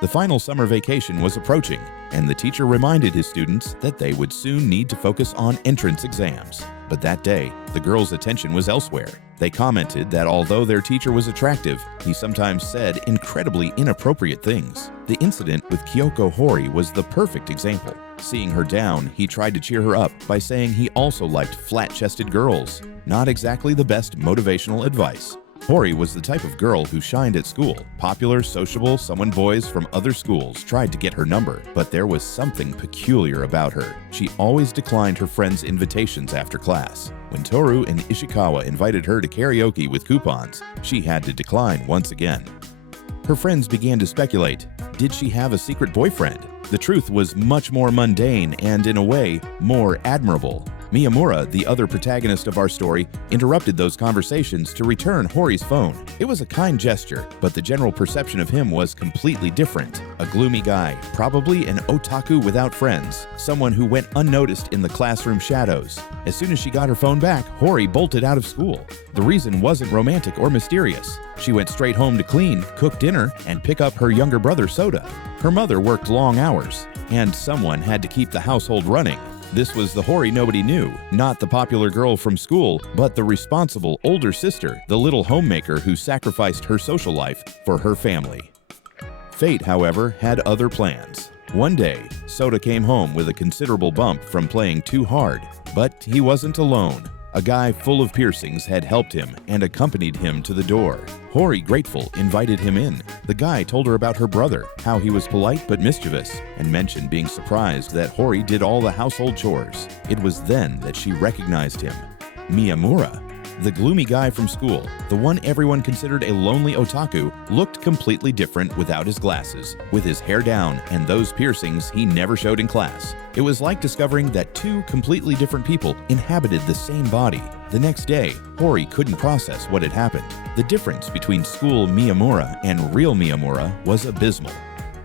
The final summer vacation was approaching, and the teacher reminded his students that they would soon need to focus on entrance exams. But that day, the girls' attention was elsewhere. They commented that although their teacher was attractive, he sometimes said incredibly inappropriate things. The incident with Kyoko Hori was the perfect example. Seeing her down, he tried to cheer her up by saying he also liked flat-chested girls. Not exactly the best motivational advice. Hori was the type of girl who shined at school. Popular, sociable, someone boys from other schools tried to get her number, but there was something peculiar about her. She always declined her friends' invitations after class. When Toru and Ishikawa invited her to karaoke with coupons, she had to decline once again. Her friends began to speculate. Did she have a secret boyfriend? The truth was much more mundane and, in a way, more admirable. Miyamura, the other protagonist of our story, interrupted those conversations to return Hori's phone. It was a kind gesture, but the general perception of him was completely different. A gloomy guy, probably an otaku without friends, someone who went unnoticed in the classroom shadows. As soon as she got her phone back, Hori bolted out of school. The reason wasn't romantic or mysterious. She went straight home to clean, cook dinner, and pick up her younger brother Soda. Her mother worked long hours, and someone had to keep the household running. This was the Hori nobody knew, not the popular girl from school, but the responsible older sister, the little homemaker who sacrificed her social life for her family. Fate, however, had other plans. One day, Soda came home with a considerable bump from playing too hard, but he wasn't alone. A guy full of piercings had helped him and accompanied him to the door. Hori, grateful, invited him in. The guy told her about her brother, how he was polite but mischievous, and mentioned being surprised that Hori did all the household chores. It was then that she recognized him. Miyamura. The gloomy guy from school, the one everyone considered a lonely otaku, looked completely different without his glasses, with his hair down and those piercings he never showed in class. It was like discovering that two completely different people inhabited the same body. The next day, Hori couldn't process what had happened. The difference between school Miyamura and real Miyamura was abysmal.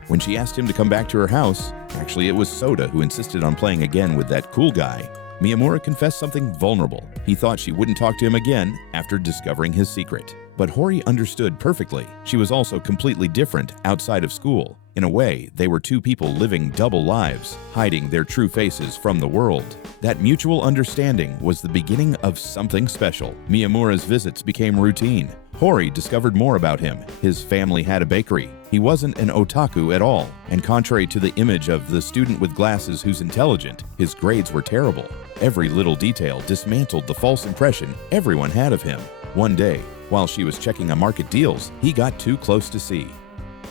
When she asked him to come back to her house, actually it was Soda who insisted on playing again with that cool guy, Miyamura confessed something vulnerable. He thought she wouldn't talk to him again after discovering his secret. But Hori understood perfectly. She was also completely different outside of school. In a way, they were two people living double lives, hiding their true faces from the world. That mutual understanding was the beginning of something special. Miyamura's visits became routine. Hori discovered more about him. His family had a bakery. He wasn't an otaku at all, and contrary to the image of the student with glasses who's intelligent, his grades were terrible. Every little detail dismantled the false impression everyone had of him. One day, while she was checking on market deals, he got too close to see.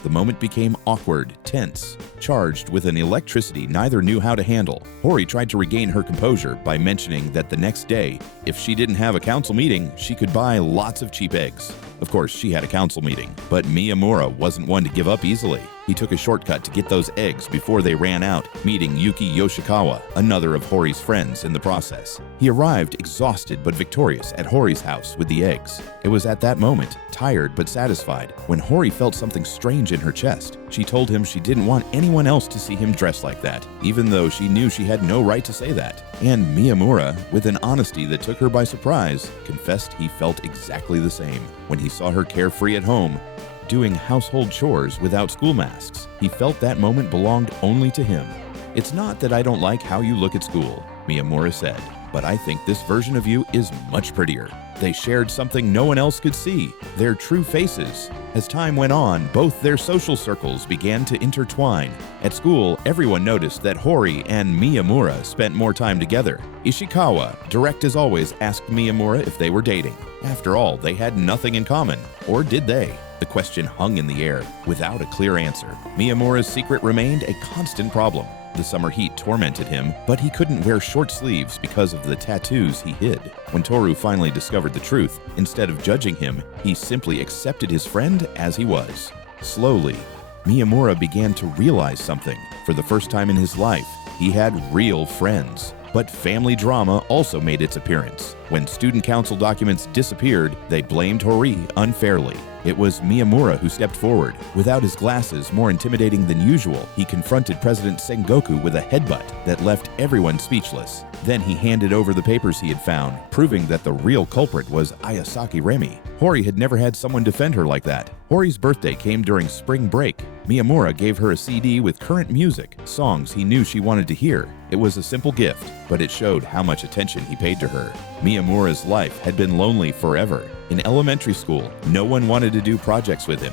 The moment became awkward, tense, charged with an electricity neither knew how to handle. Hori tried to regain her composure by mentioning that the next day, if she didn't have a council meeting, she could buy lots of cheap eggs. Of course, she had a council meeting, but Miyamura wasn't one to give up easily. He took a shortcut to get those eggs before they ran out, meeting Yuki Yoshikawa, another of Hori's friends, in the process. He arrived exhausted but victorious at Hori's house with the eggs. It was at that moment, tired but satisfied, when Hori felt something strange in her chest. She told him she didn't want anyone else to see him dressed like that, even though she knew she had no right to say that. And Miyamura, with an honesty that took her by surprise, confessed he felt exactly the same. When he saw her carefree at home, doing household chores without school masks, he felt that moment belonged only to him. "It's not that I don't like how you look at school," Miyamura said, "but I think this version of you is much prettier." They shared something no one else could see, their true faces. As time went on, both their social circles began to intertwine. At school, everyone noticed that Hori and Miyamura spent more time together. Ishikawa, direct as always, asked Miyamura if they were dating. After all, they had nothing in common. Or did they? The question hung in the air, without a clear answer. Miyamura's secret remained a constant problem. The summer heat tormented him, but he couldn't wear short sleeves because of the tattoos he hid. When Toru finally discovered the truth, instead of judging him, he simply accepted his friend as he was. Slowly, Miyamura began to realize something. For the first time in his life, he had real friends. But family drama also made its appearance. When student council documents disappeared, they blamed Hori unfairly. It was Miyamura who stepped forward. Without his glasses more intimidating than usual, he confronted President Sengoku with a headbutt that left everyone speechless. Then he handed over the papers he had found, proving that the real culprit was Ayasaki Remi. Hori had never had someone defend her like that. Hori's birthday came during spring break. Miyamura gave her a CD with current music, songs he knew she wanted to hear. It was a simple gift, but it showed how much attention he paid to her. Miyamura's life had been lonely forever. In elementary school, no one wanted to do projects with him.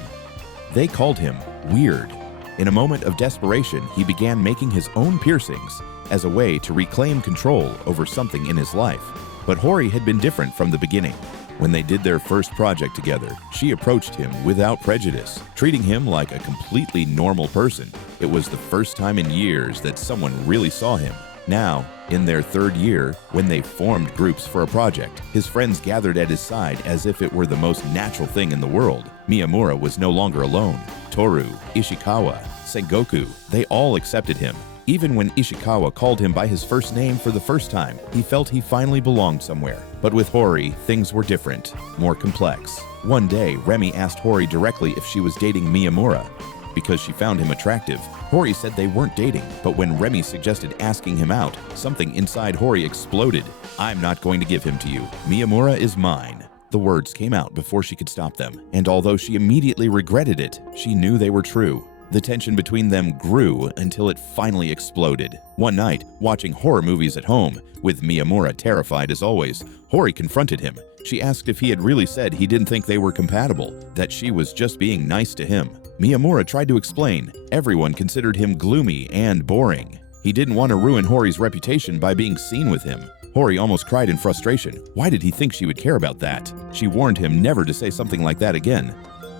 They called him weird. In a moment of desperation, he began making his own piercings as a way to reclaim control over something in his life. But Hori had been different from the beginning. When they did their first project together, she approached him without prejudice, treating him like a completely normal person. It was the first time in years that someone really saw him. Now, in their third year, when they formed groups for a project, his friends gathered at his side as if it were the most natural thing in the world. Miyamura was no longer alone. Toru, Ishikawa, Sengoku, they all accepted him. Even when Ishikawa called him by his first name for the first time, he felt he finally belonged somewhere. But with Hori, things were different, more complex. One day, Remi asked Hori directly if she was dating Miyamura. Because she found him attractive, Hori said they weren't dating, but when Remi suggested asking him out, something inside Hori exploded. "I'm not going to give him to you. Miyamura is mine." The words came out before she could stop them, and although she immediately regretted it, she knew they were true. The tension between them grew until it finally exploded. One night, watching horror movies at home, with Miyamura terrified as always, Hori confronted him. She asked if he had really said he didn't think they were compatible, that she was just being nice to him. Miyamura tried to explain. Everyone considered him gloomy and boring. He didn't want to ruin Hori's reputation by being seen with him. Hori almost cried in frustration. Why did he think she would care about that? She warned him never to say something like that again,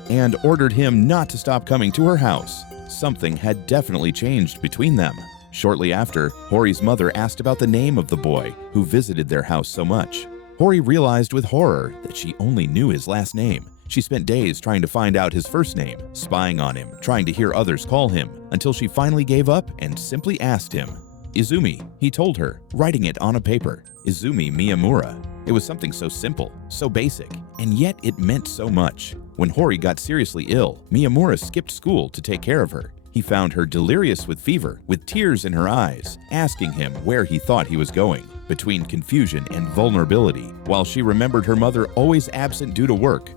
and ordered him not to stop coming to her house. Something had definitely changed between them. Shortly after, Hori's mother asked about the name of the boy who visited their house so much. Hori realized with horror that she only knew his last name. She spent days trying to find out his first name, spying on him, trying to hear others call him, until she finally gave up and simply asked him. "Izumi," he told her, writing it on a paper. Izumi Miyamura. It was something so simple, so basic, and yet it meant so much. When Hori got seriously ill, Miyamura skipped school to take care of her. He found her delirious with fever, with tears in her eyes, asking him where he thought he was going. Between confusion and vulnerability, while she remembered her mother always absent due to work,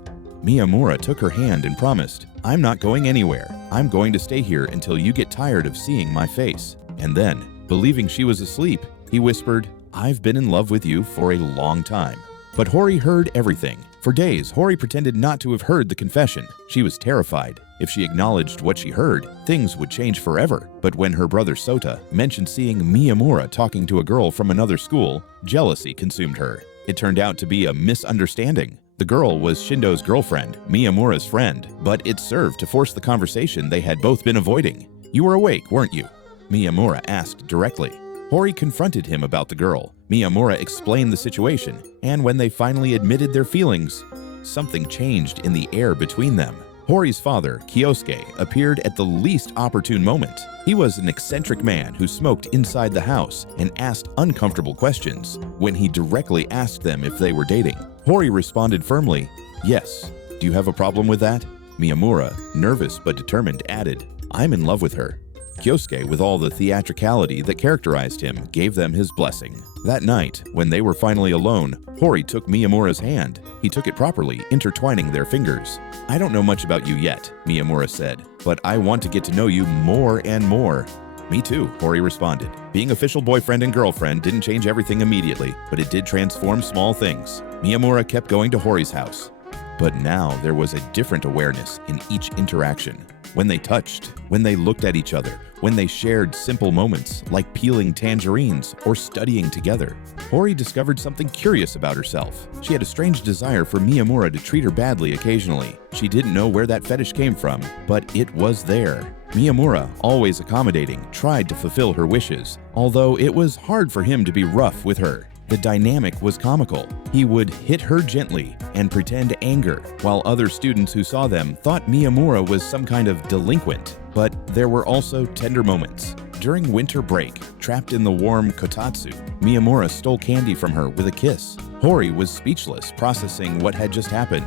Miyamura took her hand and promised, "I'm not going anywhere. I'm going to stay here until you get tired of seeing my face." And then, believing she was asleep, he whispered, "I've been in love with you for a long time." But Hori heard everything. For days, Hori pretended not to have heard the confession. She was terrified. If she acknowledged what she heard, things would change forever. But when her brother Sota mentioned seeing Miyamura talking to a girl from another school, jealousy consumed her. It turned out to be a misunderstanding. The girl was Shindo's girlfriend, Miyamura's friend, but it served to force the conversation they had both been avoiding. "You were awake, weren't you?" Miyamura asked directly. Hori confronted him about the girl. Miyamura explained the situation, and when they finally admitted their feelings, something changed in the air between them. Hori's father, Kyosuke, appeared at the least opportune moment. He was an eccentric man who smoked inside the house and asked uncomfortable questions. When he directly asked them if they were dating, Hori responded firmly, "Yes. Do you have a problem with that?" Miyamura, nervous but determined, added, "I'm in love with her." Kyosuke, with all the theatricality that characterized him, gave them his blessing. That night, when they were finally alone, Hori took Miyamura's hand. He took it properly, intertwining their fingers. "I don't know much about you yet," Miyamura said, "but I want to get to know you more and more." "Me too," Hori responded. Being official boyfriend and girlfriend didn't change everything immediately, but it did transform small things. Miyamura kept going to Hori's house. But now there was a different awareness in each interaction. When they touched, when they looked at each other, when they shared simple moments like peeling tangerines or studying together, Hori discovered something curious about herself. She had a strange desire for Miyamura to treat her badly occasionally. She didn't know where that fetish came from, but it was there. Miyamura, always accommodating, tried to fulfill her wishes, although it was hard for him to be rough with her. The dynamic was comical. He would hit her gently and pretend anger, while other students who saw them thought Miyamura was some kind of delinquent. But there were also tender moments. During winter break, trapped in the warm kotatsu, Miyamura stole candy from her with a kiss. Hori was speechless, processing what had just happened,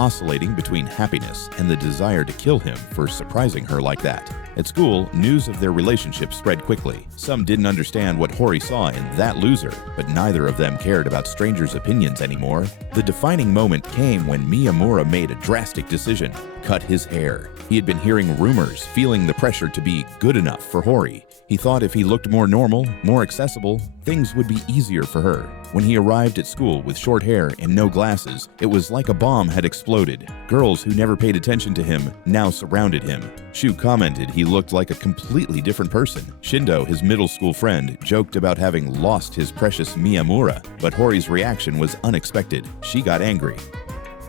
oscillating between happiness and the desire to kill him for surprising her like that. At school, news of their relationship spread quickly. Some didn't understand what Hori saw in that loser, but neither of them cared about strangers' opinions anymore. The defining moment came when Miyamura made a drastic decision: cut his hair. He had been hearing rumors, feeling the pressure to be good enough for Hori. He thought if he looked more normal, more accessible, things would be easier for her. When he arrived at school with short hair and no glasses, it was like a bomb had exploded. Girls who never paid attention to him now surrounded him. Shu commented he looked like a completely different person. Shindo, his middle school friend, joked about having lost his precious Miyamura, but Hori's reaction was unexpected. She got angry.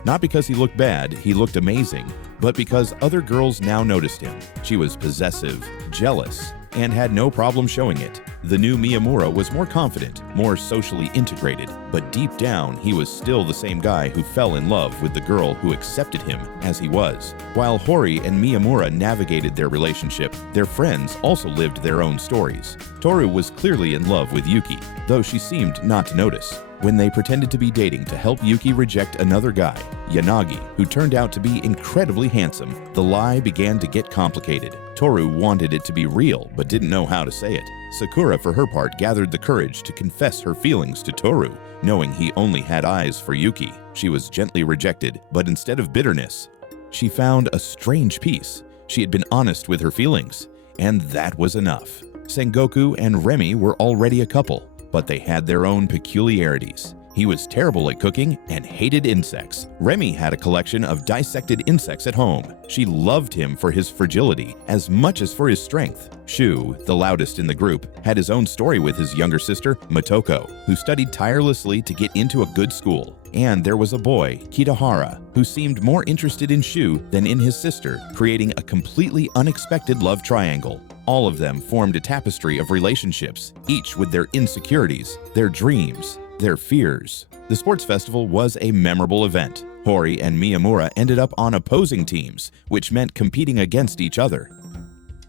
Not because he looked bad, he looked amazing, but because other girls now noticed him. She was possessive, jealous, and had no problem showing it. The new Miyamura was more confident, more socially integrated, but deep down he was still the same guy who fell in love with the girl who accepted him as he was. While Hori and Miyamura navigated their relationship, their friends also lived their own stories. Toru was clearly in love with Yuki, though she seemed not to notice. When they pretended to be dating to help Yuki reject another guy, Yanagi, who turned out to be incredibly handsome, the lie began to get complicated. Toru wanted it to be real, but didn't know how to say it. Sakura, for her part, gathered the courage to confess her feelings to Toru, knowing he only had eyes for Yuki. She was gently rejected, but instead of bitterness, she found a strange peace. She had been honest with her feelings, and that was enough. Sengoku and Remi were already a couple, but they had their own peculiarities. He was terrible at cooking and hated insects. Remi had a collection of dissected insects at home. She loved him for his fragility as much as for his strength. Shu, the loudest in the group, had his own story with his younger sister, Motoko, who studied tirelessly to get into a good school. And there was a boy, Kitahara, who seemed more interested in Shu than in his sister, creating a completely unexpected love triangle. All of them formed a tapestry of relationships, each with their insecurities, their dreams, their fears. The sports festival was a memorable event. Hori and Miyamura ended up on opposing teams, which meant competing against each other.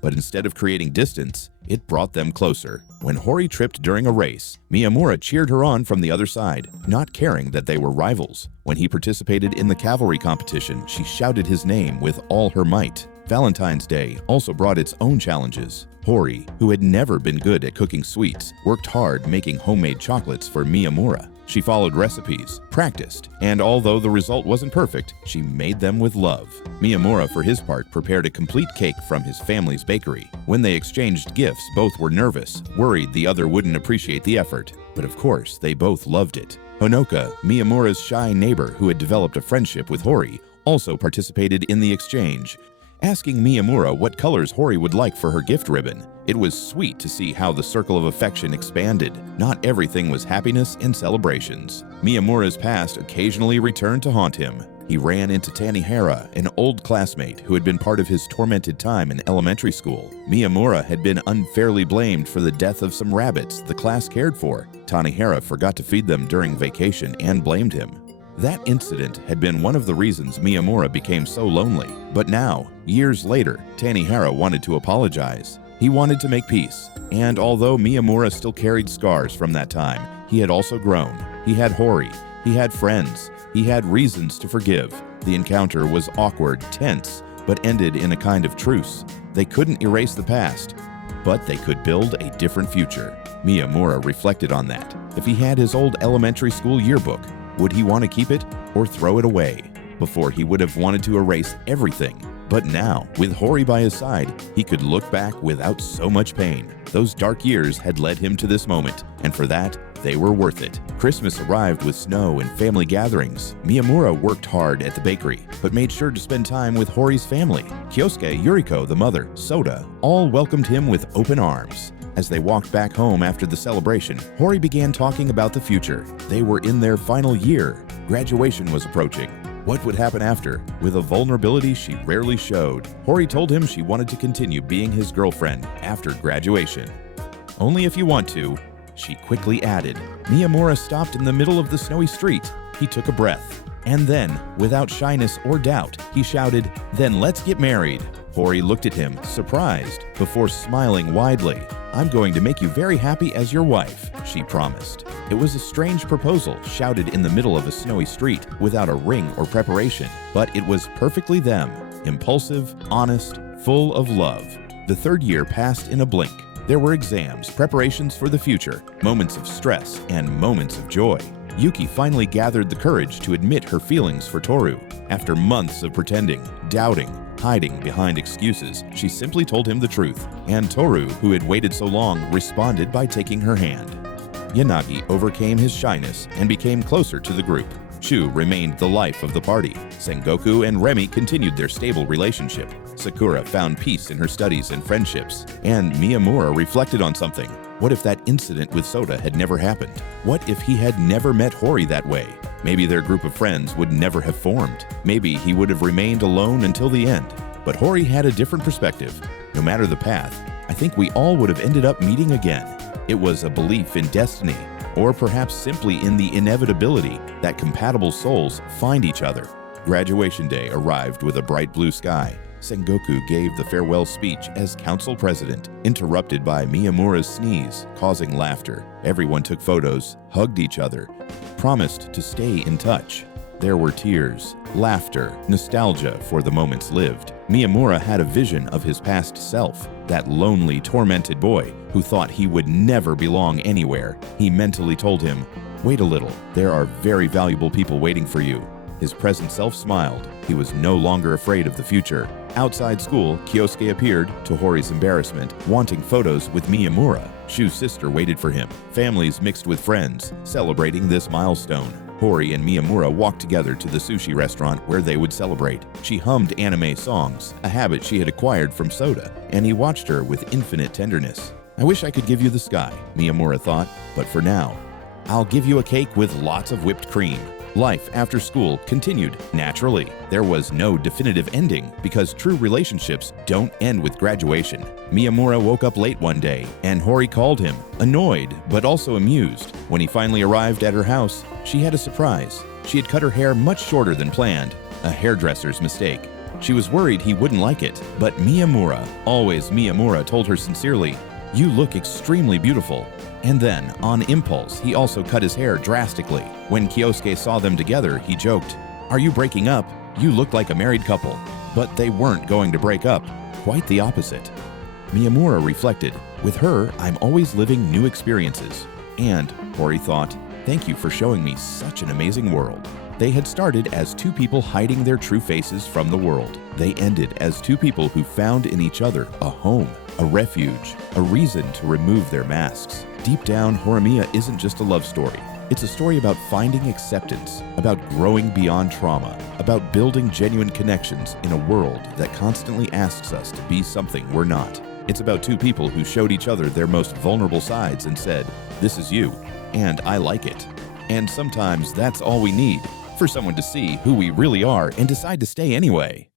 But instead of creating distance, it brought them closer. When Hori tripped during a race, Miyamura cheered her on from the other side, not caring that they were rivals. When he participated in the cavalry competition, she shouted his name with all her might. Valentine's Day also brought its own challenges. Hori, who had never been good at cooking sweets, worked hard making homemade chocolates for Miyamura. She followed recipes, practiced, and although the result wasn't perfect, she made them with love. Miyamura, for his part, prepared a complete cake from his family's bakery. When they exchanged gifts, both were nervous, worried the other wouldn't appreciate the effort. But of course, they both loved it. Honoka, Miyamura's shy neighbor who had developed a friendship with Hori, also participated in the exchange, asking Miyamura what colors Hori would like for her gift ribbon. It was sweet to see how the circle of affection expanded. Not everything was happiness and celebrations. Miyamura's past occasionally returned to haunt him. He ran into Tanihara, an old classmate who had been part of his tormented time in elementary school. Miyamura had been unfairly blamed for the death of some rabbits the class cared for. Tanihara forgot to feed them during vacation and blamed him. That incident had been one of the reasons Miyamura became so lonely. But now, years later, Tanihara wanted to apologize. He wanted to make peace. And although Miyamura still carried scars from that time, he had also grown. He had Hori. He had friends. He had reasons to forgive. The encounter was awkward, tense, but ended in a kind of truce. They couldn't erase the past, but they could build a different future. Miyamura reflected on that. If he had his old elementary school yearbook, would he want to keep it or throw it away? Before, he would have wanted to erase everything. But now, with Hori by his side, he could look back without so much pain. Those dark years had led him to this moment, and for that, they were worth it. Christmas arrived with snow and family gatherings. Miyamura worked hard at the bakery, but made sure to spend time with Hori's family. Kyosuke, Yuriko, the mother, Soda, all welcomed him with open arms. As they walked back home after the celebration, Hori began talking about the future. They were in their final year. Graduation was approaching. What would happen after? With a vulnerability she rarely showed, Hori told him she wanted to continue being his girlfriend after graduation. Only if you want to, she quickly added. Miyamura stopped in the middle of the snowy street. He took a breath. And then, without shyness or doubt, he shouted, "Then let's get married." Hori looked at him, surprised, before smiling widely. "I'm going to make you very happy as your wife," she promised. It was a strange proposal shouted in the middle of a snowy street without a ring or preparation, but it was perfectly them. Impulsive, honest, full of love. The third year passed in a blink. There were exams, preparations for the future, moments of stress, and moments of joy. Yuki finally gathered the courage to admit her feelings for Toru. After months of pretending, doubting, hiding behind excuses, she simply told him the truth, and Toru, who had waited so long, responded by taking her hand. Yanagi overcame his shyness and became closer to the group. Shu remained the life of the party. Sengoku and Remi continued their stable relationship. Sakura found peace in her studies and friendships. And Miyamura reflected on something. What if that incident with Soda had never happened? What if he had never met Hori that way? Maybe their group of friends would never have formed. Maybe he would have remained alone until the end. But Hori had a different perspective. No matter the path, I think we all would have ended up meeting again. It was a belief in destiny, or perhaps simply in the inevitability that compatible souls find each other. Graduation day arrived with a bright blue sky. Sengoku gave the farewell speech as council president, interrupted by Miyamura's sneeze, causing laughter. Everyone took photos, hugged each other, promised to stay in touch. There were tears, laughter, nostalgia for the moments lived. Miyamura had a vision of his past self, that lonely, tormented boy who thought he would never belong anywhere. He mentally told him, "Wait a little, there are very valuable people waiting for you." His present self smiled. He was no longer afraid of the future. Outside school, Kyosuke appeared, to Hori's embarrassment, wanting photos with Miyamura. Shu's sister waited for him. Families mixed with friends, celebrating this milestone. Hori and Miyamura walked together to the sushi restaurant where they would celebrate. She hummed anime songs, a habit she had acquired from Soda, and he watched her with infinite tenderness. "I wish I could give you the sky," Miyamura thought, "but for now, I'll give you a cake with lots of whipped cream." Life after school continued naturally. There was no definitive ending because true relationships don't end with graduation. Miyamura woke up late one day and Hori called him, annoyed but also amused. When he finally arrived at her house, she had a surprise. She had cut her hair much shorter than planned, a hairdresser's mistake. She was worried he wouldn't like it, but Miyamura, always Miyamura, told her sincerely, "You look extremely beautiful." And then, on impulse, he also cut his hair drastically. When Kyosuke saw them together, he joked, "Are you breaking up? You look like a married couple." But they weren't going to break up. Quite the opposite. Miyamura reflected, "With her, I'm always living new experiences." And, Hori thought, "Thank you for showing me such an amazing world." They had started as two people hiding their true faces from the world. They ended as two people who found in each other a home, a refuge, a reason to remove their masks. Deep down, Horimiya isn't just a love story. It's a story about finding acceptance, about growing beyond trauma, about building genuine connections in a world that constantly asks us to be something we're not. It's about two people who showed each other their most vulnerable sides and said, "This is you, and I like it." And sometimes that's all we need, for someone to see who we really are and decide to stay anyway.